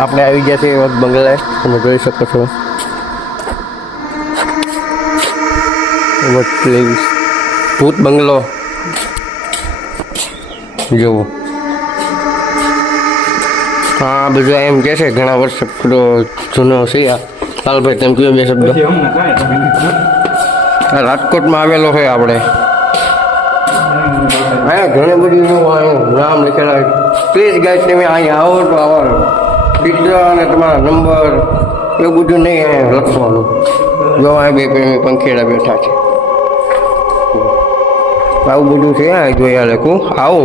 આપણે આવી ગયા છીએ બંગલાએ, તમે જોઈ શકો છો. ભૂત બંગલો જેવું. હા બધું એમ કે છે ઘણા વર્ષ જૂનો છે આ. લાલભાઈ તેમ કયો બે શબ્દ. રાજકોટમાં આવેલો છે આપણે. અહીંયા ઘણી બધી નામ લખેલા. પ્લીઝ ગાઈડ તમે અહીંયા આવો તો આવો પિક્ચર અને તમારા નંબર એવું બધું નહીં અહીંયા લખવાનું. જો આ બે પ્રેમી પંખીડા બેઠા છે. આવું બધું છે આ જોયા લખું. આવો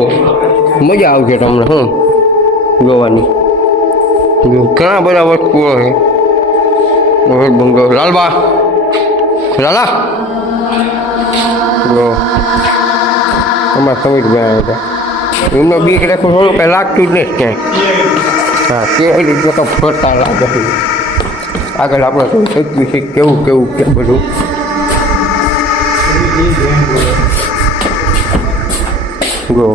મજા આવશે તમને હું જોવાની. ઘણા બધા વસ્તુઓ છે. બંગલો લાલબા લાલા જો અમારા સમીરભાઈ હતા. એમનો બીક રાખું થોડું કંઈ લાગતું જ નહીં ક્યાંય. હા તે રીતે તો ફરતા લાગે છે. આગળ આપણે શું શીખવી છે કેવું કેવું કે બધું. જો